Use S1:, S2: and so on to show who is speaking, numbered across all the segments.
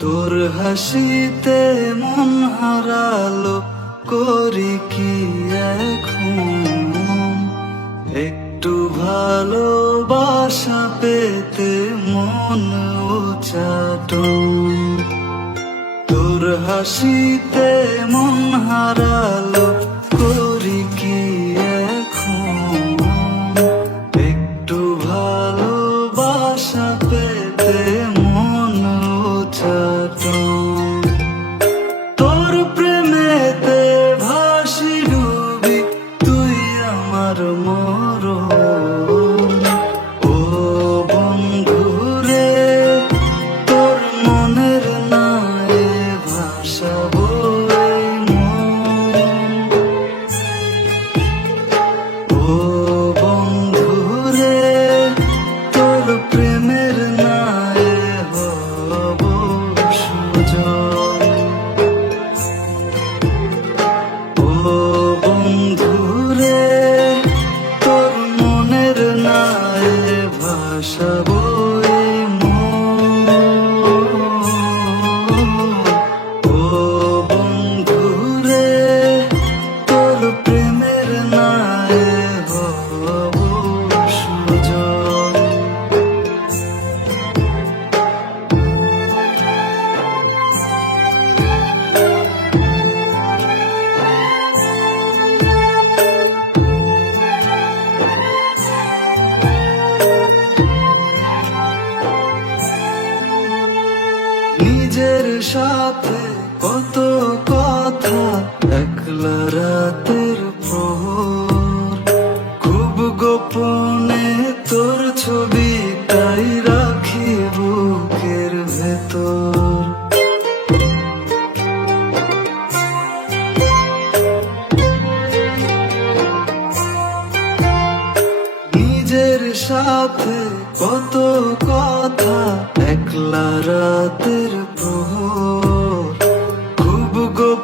S1: তোর হাসিতে মন হারালো, করি কি এখন? একটু ভালোবাসা পেতে মন উচাটন তোর হাসিতে মন হারালো 舍不得。কত কথা একলা রাতের প্রহর। খুব গোপনে তোর ছবি তাই রাখি বুকের ভেতর। নিজের সাথে কত কথা একলা রাতের প্রহর।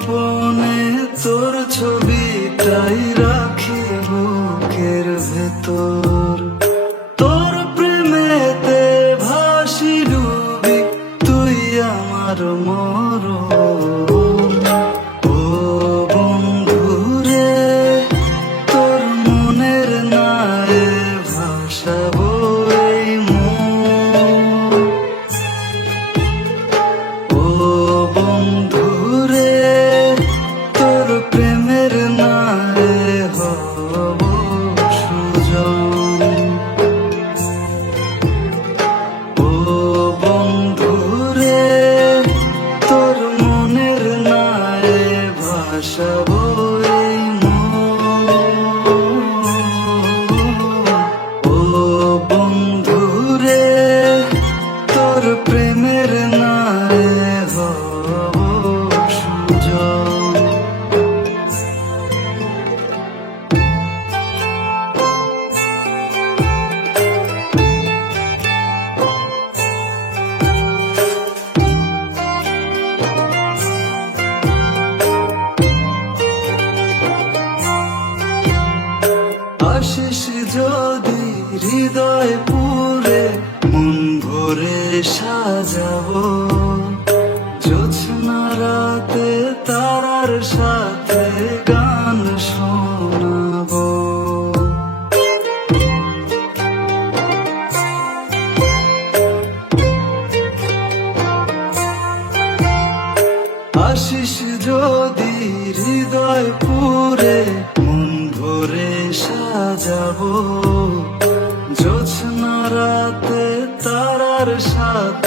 S1: গোপনে তোর ছবিটাই রাখি বুকের ভেতর। আশিস যদি হৃদয় পুরে মন ভরে সাজাবো। জোছনা রাতে তারার সাথে গান শোনাবো। আশিস যদি হৃদয় পুরে মন ভরে সাজাবো জোছনা রাতে তারার সাথে